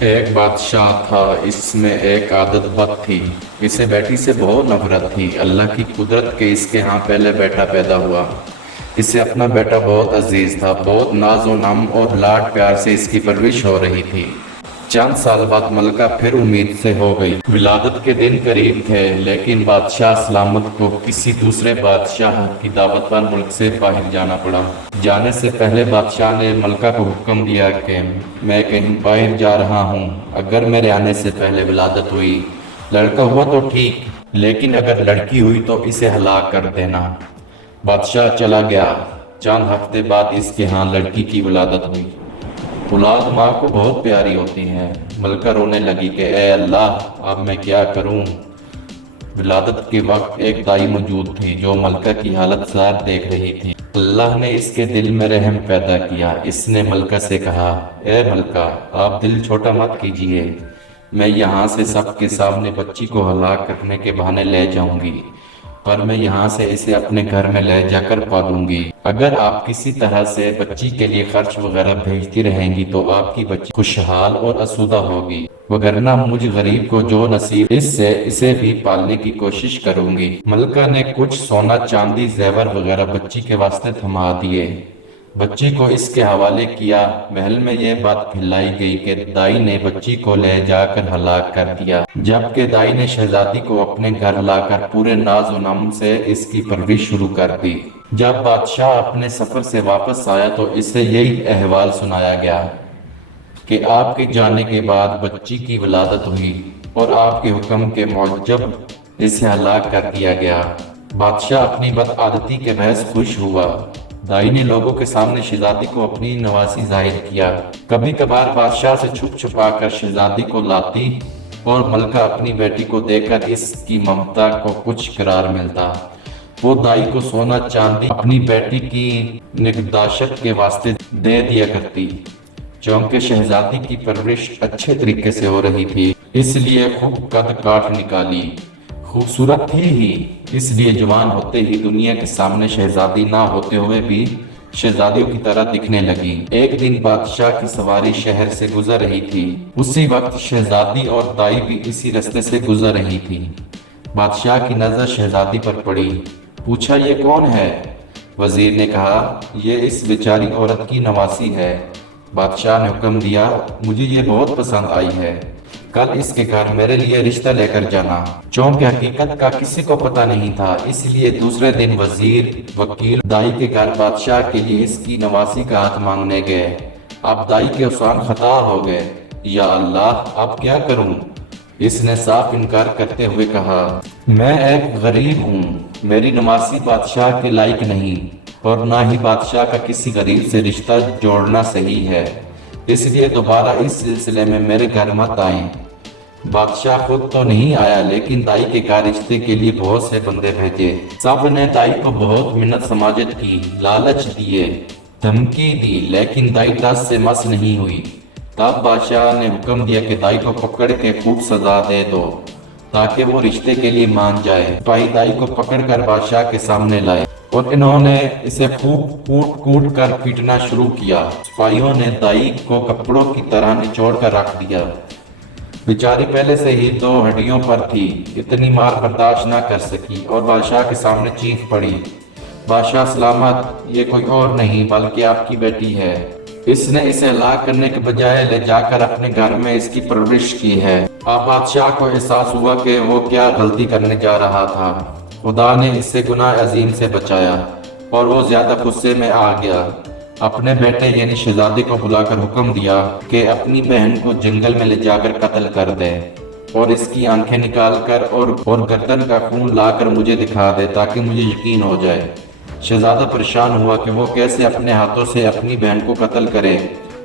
ایک بادشاہ تھا، اس میں ایک عادت بد تھی۔ اسے بیٹی سے بہت نفرت تھی۔ اللہ کی قدرت کے اس کے ہاں پہلے بیٹا پیدا ہوا۔ اسے اپنا بیٹا بہت عزیز تھا، بہت ناز و نم اور لاڈ پیار سے اس کی پرورش ہو رہی تھی۔ چند سال بعد ملکہ پھر امید سے ہو گئی۔ ولادت کے دن قریب تھے، لیکن بادشاہ سلامت کو کسی دوسرے بادشاہ کی دعوت پر ملک سے باہر جانا پڑا۔ جانے سے پہلے بادشاہ نے ملکہ کو حکم دیا کہ میں کہیں باہر جا رہا ہوں، اگر میرے آنے سے پہلے ولادت ہوئی، لڑکا ہوا تو ٹھیک، لیکن اگر لڑکی ہوئی تو اسے ہلاک کر دینا۔ بادشاہ چلا گیا۔ چند ہفتے بعد اس کے ہاں لڑکی کی ولادت ہوئی۔ اولاد ماں کو بہت پیاری ہوتی ہے۔ ملکہ رونے لگی کہ اے اللہ، اب میں کیا کروں؟ ولادت کے وقت ایک دائی موجود تھی جو ملکہ کی حالت زار دیکھ رہی تھی۔ اللہ نے اس کے دل میں رحم پیدا کیا۔ اس نے ملکہ سے کہا، اے ملکہ، آپ دل چھوٹا مت کیجیے، میں یہاں سے سب کے سامنے بچی کو ہلاک کرنے کے بہانے لے جاؤں گی، پر میں یہاں سے اسے اپنے گھر میں لے جا کر پالوں گی۔ اگر آپ کسی طرح سے بچی کے لیے خرچ وغیرہ بھیجتی رہیں گی تو آپ کی بچی خوشحال اور آسودہ ہوگی، وگرنہ مجھ غریب کو جو نصیب اس سے اسے بھی پالنے کی کوشش کروں گی۔ ملکہ نے کچھ سونا چاندی زیور وغیرہ بچی کے واسطے تھما دیے، بچی کو اس کے حوالے کیا۔ محل میں یہ بات پھیلائی گئی کہ دائی نے بچی کو لے جا کر ہلاک کر دیا، جبکہ دائی نے شہزادی کو اپنے گھر لا کر پورے ناز و نم سے اس کی پرورش شروع کر دی۔ جب بادشاہ اپنے سفر سے واپس آیا تو اسے یہی احوال سنایا گیا کہ آپ کے جانے کے بعد بچی کی ولادت ہوئی اور آپ کے حکم کے موجب اسے ہلاک کر دیا گیا۔ بادشاہ اپنی بدعادتی کے محض خوش ہوا۔ دائی نے لوگوں کے سامنے شہزادی کو اپنی نوازی ظاہر کیا۔ کبھی کبھار بادشاہ سے چھپ چھپا کر شہزادی کو لاتی اور ملکہ اپنی بیٹی کو دے کر اس کی ممتا کو کچھ قرار ملتا۔ وہ دائی کو سونا چاندی اپنی بیٹی کی نگہداشت کے واسطے دے دیا کرتی، چونکہ شہزادی کی پرورش اچھے طریقے سے ہو رہی تھی، اس لیے خوب قد کاٹ نکالی۔ خوبصورت تھی ہی، اس لیے جوان ہوتے ہی دنیا کے سامنے شہزادی نہ ہوتے ہوئے بھی شہزادیوں کی طرح دکھنے لگی۔ ایک دن بادشاہ کی سواری شہر سے گزر رہی تھی۔ اسی وقت شہزادی اور دائی بھی اسی رستے سے گزر رہی تھی۔ بادشاہ کی نظر شہزادی پر پڑی۔ پوچھا، یہ کون ہے؟ وزیر نے کہا، یہ اس بیچاری عورت کی نواسی ہے۔ بادشاہ نے حکم دیا، مجھے یہ بہت پسند آئی ہے، کل اس کے گھر میرے لیے رشتہ لے کر جانا۔ چونکہ حقیقت کا کسی کو پتہ نہیں تھا، اس لیے دوسرے دن وزیر، وکیل دائی کے گھر بادشاہ کے لیے اس کی نواسی کا ہاتھ مانگنے گئے۔ اب دائی کے عصیان خطا ہو گئے۔ یا اللہ، اب کیا کروں؟ اس نے صاف انکار کرتے ہوئے کہا، میں ایک غریب ہوں، میری نواسی بادشاہ کے لائق نہیں، اور نہ ہی بادشاہ کا کسی غریب سے رشتہ جوڑنا صحیح ہے، اس لیے دوبارہ اس سلسلے میں میرے گھر مت آئیں۔ بادشاہ خود تو نہیں آیا، لیکن دائی کے گھر رشتے کے لیے بہت سے بندے بھیجے۔ سب نے دائی کو بہت منت سماجت کی، لالچ دیے، دھمکی دی، لیکن دائی ٹس سے مس نہیں ہوئی۔ تب بادشاہ نے حکم دیا کہ دائی کو پکڑ کے خوب سزا دے دو تاکہ وہ رشتے کے لیے مان جائے۔ سپاہی دائی کو پکڑ کر بادشاہ کے سامنے لائے اور انہوں نے اسے خوب کوٹ کوٹ کر پیٹنا شروع کیا۔ سپاہیوں نے دائی کو کپڑوں کی طرح نچوڑ کر رکھ دیا۔ بیچاری پہلے سے ہی دو ہڈیوں پر تھی، اتنی مار برداشت نہ کر سکی اور بادشاہ کے سامنے چیخ پڑی، بادشاہ سلامت، یہ کوئی اور نہیں بلکہ آپ کی بیٹی ہے۔ اس نے اسے ہلاک کرنے کے بجائے لے جا کر اپنے گھر میں اس کی پرورش کی ہے۔ اب بادشاہ کو احساس ہوا کہ وہ کیا غلطی کرنے جا رہا تھا۔ خدا نے اس سے گناہ عظیم سے بچایا اور وہ زیادہ غصے میں آ گیا۔ اپنے بیٹے یعنی شہزادے کو بلا کر حکم دیا کہ اپنی بہن کو جنگل میں لے جا کر قتل کر دے اور اس کی آنکھیں نکال کر اور گردن کا خون لا کر مجھے دکھا دے تاکہ مجھے یقین ہو جائے۔ شہزادہ پریشان ہوا کہ وہ کیسے اپنے ہاتھوں سے اپنی بہن کو قتل کرے،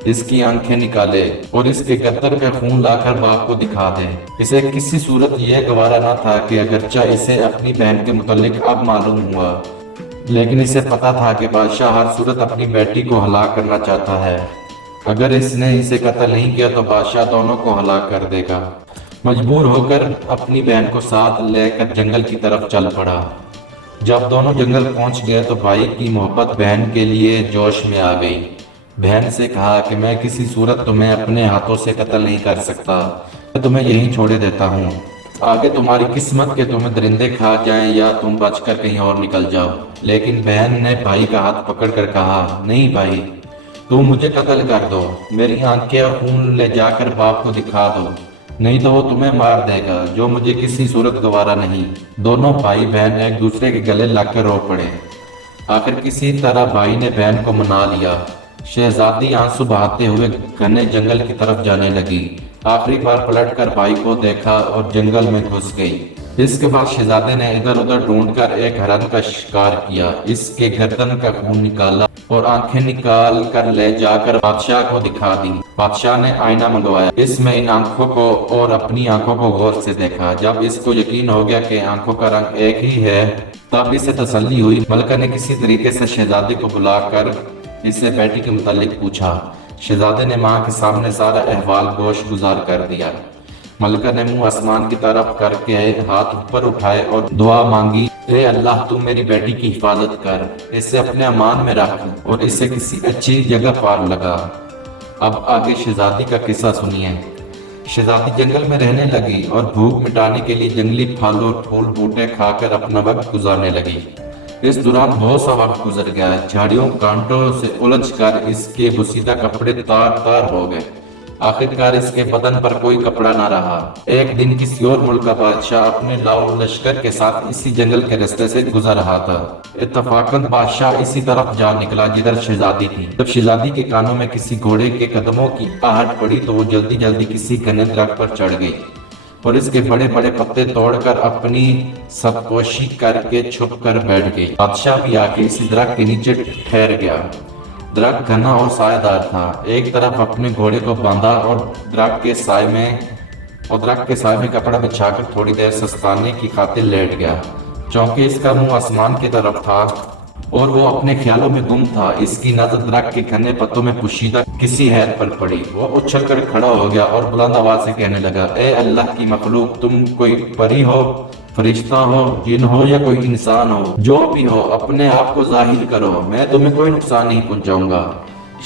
اس کی آنکھیں نکالے اور اس کے گردن کا خون لا کر باپ کو دکھا دے۔ اسے کسی صورت یہ گوارا نہ تھا کہ اگرچہ اسے اپنی بہن کے متعلق اب معلوم ہوا، لیکن اسے پتا تھا کہ بادشاہ ہر صورت اپنی بیٹی کو ہلاک کرنا چاہتا ہے۔ اگر اس نے اسے قتل نہیں کیا تو بادشاہ دونوں کو ہلاک کر دے گا۔ مجبور ہو کر اپنی بہن کو ساتھ لے کر جنگل کی طرف چل پڑا۔ جب دونوں جنگل پہنچ گئے تو بھائی کی محبت بہن کے لیے جوش میں آ گئی۔ बहन से कहा कि मैं किसी सूरत तुम्हें अपने हाथों से कत्ल नहीं कर सकता, मैं तुम्हें यहीं छोड़े देता हूँ। आगे तुम्हारी किस्मत के तुम्हें दरिंदे खा जाएं या तुम बचकर कहीं और निकल जाओ। लेकिन बहन ने भाई का हाथ पकड़कर कहा, नहीं भाई, तुम मुझे कत्ल कर दो, मेरी आंखें और खून ले जाकर बाप को दिखा दो, नहीं तो वो तुम्हें मार देगा, जो मुझे किसी सूरत गवारा नहीं। दोनों भाई बहन एक दूसरे के गले लगकर रो पड़े। आखिर किसी तरह भाई ने बहन को मना लिया। शहजादी आंसू बहाते हुए घने जंगल की तरफ जाने लगी। आखिरी बार पलटकर भाई को देखा और जंगल में घुस गई। इसके बाद शहजादे ने इधर उधर ढूंढकर एक हिरन का शिकार किया, इसके गर्दन का खून निकाला और आंखें निकाल कर ले जाकर बादशाह को दिखा दी। बादशाह ने आईना मंगवाया, इसमें इन आंखों को और अपनी आंखों को गौर से देखा। जब इसको यकीन हो गया कि आंखों का रंग एक ही है, तब इसे तसल्ली हुई। मलका ने किसी तरीके से शहजादे को बुलाकर इससे बेटी के मुतालिक पूछा। शहजादे ने माँ के सामने सारा अहवाल गोश गुजार कर दिया। मलका ने मुंह आसमान की तरफ करके हाथ ऊपर उठाए और दुआ मांगी, ए अल्लाह, तू मेरी बेटी की हिफाजत कर, इसे अपने अमान में रख और इसे किसी अच्छी जगह पार लगा। अब आगे शहजादी का किस्सा सुनिए। शहजादी जंगल में रहने लगी और भूख मिटाने के लिए जंगली फल और फूल बूटे खाकर अपना वक्त गुजारने लगी। इस दौरान बहुत सा वक्त गुजर गया। झाड़ियों कांटों से उलझकर इसके बुसीदा कपड़े तार तार हो गए। आखिरकार इसके बदन पर कोई कपड़ा न रहा। एक दिन किसी और मुल्क का बादशाह अपने लाओ लश्कर के साथ इसी जंगल के रास्ते से गुजर रहा था। इत्तफाकन बादशाह इसी तरफ जा निकला जिधर शहजादी थी। जब शहजादी के कानों में किसी घोड़े के कदमों की आहट पड़ी तो वो जल्दी जल्दी किसी घने दरख्त पर चढ़ गई और इसके बड़े बड़े पत्ते तोड़कर अपनी सबकोशी करके छुप कर बैठ गई। बादशाह भी आके इसी दरख्त के नीचे ठहर गया। दरख्त घना और सायेदार था। एक तरफ अपने घोड़े को बांधा और दरख्त के साय में कपड़ा बिछाकर थोड़ी देर सस्ताने की खातिर लेट गया। चौंकि इसका मुंह आसमान की तरफ था और वो अपने ख्यालों में गुम था। इसकी नजर दरख्त के घने पत्तों में पुशीदा किसी हैत पर पड़ी। वो उछल कर खड़ा हो गया और बुलंद आवाज से कहने लगा, ए अल्लाह की मखलूक, तुम कोई परी हो, फरिश्ता हो, जिन हो या कोई इंसान हो, जो भी हो, अपने आप को जाहिर करो, मैं तुम्हें कोई नुकसान नहीं पहुंचाऊंगा।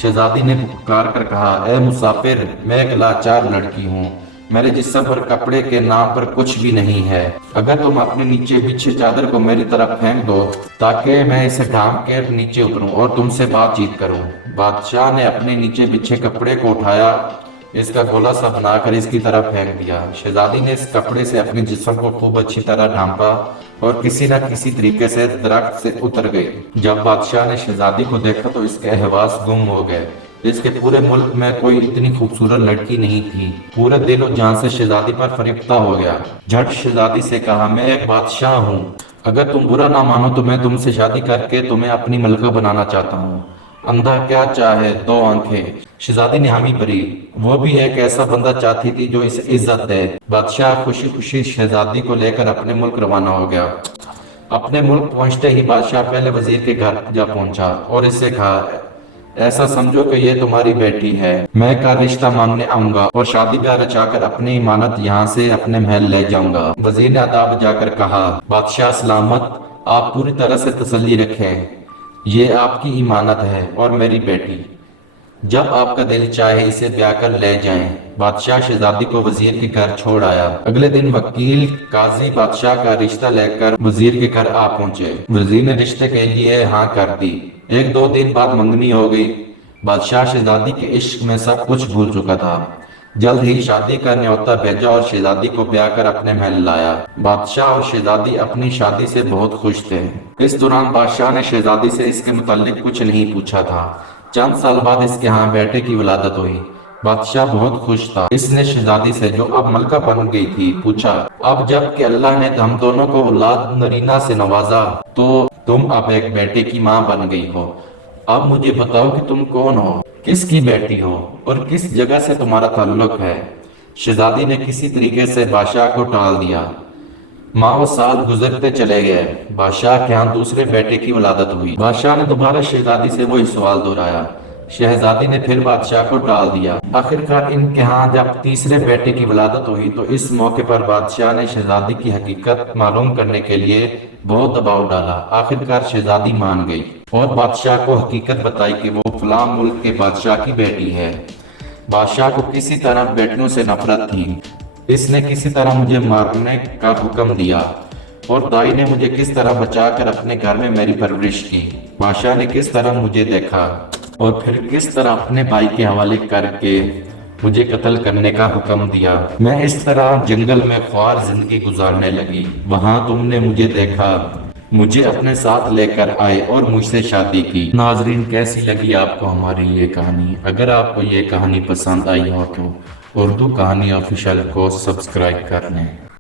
शहजादी ने पुकार कर कहा, ए मुसाफिर, मैं एक लाचार लड़की हूँ, मेरे जिस्म पर कपड़े के नाम पर कुछ भी नहीं है। अगर तुम अपने नीचे बिछे चादर को मेरी तरफ फेंक दो ताकि मैं इसे ढांप कर नीचे उतरूं और तुमसे बातचीत करूं। बादशाह ने अपने नीचे बिछे कपड़े को उठाया, इसका गोला सा बनाकर इसकी तरफ फेंक दिया। शहजादी ने इस कपड़े से अपने जिस्म को खूब अच्छी तरह ढांपा और किसी न किसी तरीके से दरख्त से उतर गई। जब बादशाह ने शहजादी को देखा तो इसके हवास गुम हो गए। इसके पूरे मुल्क में कोई इतनी खूबसूरत लड़की नहीं थी। पूरे दिल और जान से शहजादी पर फरिश्ता हो गया। झट शहजादी से कहा, मैं एक बादशाह हूँ, अगर तुम बुरा ना मानो तो मैं तुमसे शादी करके तुम्हें अपनी मलका बनाना चाहता हूँ। अंधा क्या चाहे, दो आंखें। शहजादी ने हामी भरी। वो भी एक ऐसा बंदा चाहती थी जो इसे इज्जत दे। बादशाह खुशी खुशी शहजादी को लेकर अपने मुल्क रवाना हो गया। अपने मुल्क पहुंचते ही बादशाह पहले वजीर के घर जा पहुंचा और इससे कहा, ऐसा समझो कि ये तुम्हारी बेटी है, मैं का रिश्ता मांगने आऊंगा और शादी ब्याह रचाकर अपनी इमानत यहाँ से अपने महल ले जाऊंगा। वजीर ने अदाब जाकर कहा, बादशाह सलामत, आप पूरी तरह से तसल्ली रखें, ये आपकी इमानत है और मेरी बेटी, जब आपका दिल चाहे इसे ब्याह कर ले जाएं। बादशाह शहजादी को वजीर के घर छोड़ आया। अगले दिन वकील काजी बादशाह का रिश्ता लेकर वजीर के घर आ पहुंचे। वजीर ने रिश्ते के लिए हाँ कर दी। एक दो दिन बाद मंगनी हो गई। बादशाह शहजादी के इश्क में सब कुछ भूल चुका था। जल्द ही शादी का न्योता भेजा और शहजादी को ब्याह कर अपने महल लाया। बादशाह और शहजादी अपनी शादी से बहुत खुश थे। इस दौरान बादशाह ने शहजादी से इसके मुतालिक कुछ नहीं पूछा था। चंद साल बाद इसके यहाँ बेटे की विलादत हुई। बादशाह बहुत खुश था। इसने शहजादी से, जो अब मलका बन गई थी, पूछा, अब जब कि अल्लाह ने हम दोनों को औलाद नरीना से नवाजा तो तुम अब एक बेटे की माँ बन गई हो। अब मुझे बताओ कि तुम कौन हो, किसकी बेटी हो और किस जगह से तुम्हारा ताल्लुक है। शहजादी ने किसी तरीके से बादशाह को टाल दिया। माँ वो साल गुजरते चले गए। बादशाह के यहाँ दूसरे बेटे की वलादत हुई। बादशाह ने दोबारा शहजादी से वही सवाल दोहराया। शहजादी ने फिर बादशाह को टाल दिया। आखिरकार इनके यहाँ जब तीसरे बेटे की विलादत हुई तो इस मौके पर बादशाह ने शहजादी की हकीकत मालूम करने के लिए बहुत दबाव डाला। आखिरकार शहजादी मान गई और बादशाह को हकीकत बताई कि वो फलां मुल्क के बादशाह की बेटी है। बादशाह को किसी तरह बेटियों से नफरत थी। इसने किसी तरह मुझे मारने का हुक्म दिया और दाई ने मुझे किस तरह बचाकर अपने घर में मेरी परवरिश की। बादशाह ने किस तरह मुझे देखा और फिर किस तरह अपने भाई के हवाले करके मुझे कत्ल करने का हुक्म दिया। मैं इस तरह जंगल में ख्वार जिंदगी गुजारने लगी। वहां तुमने मुझे देखा, मुझे अपने साथ लेकर आए और मुझसे शादी की। नाजरीन, कैसी लगी आपको हमारी ये कहानी? अगर आपको ये कहानी पसंद आई हो तो उर्दू कहानी ऑफिशियल को सब्सक्राइब कर लें।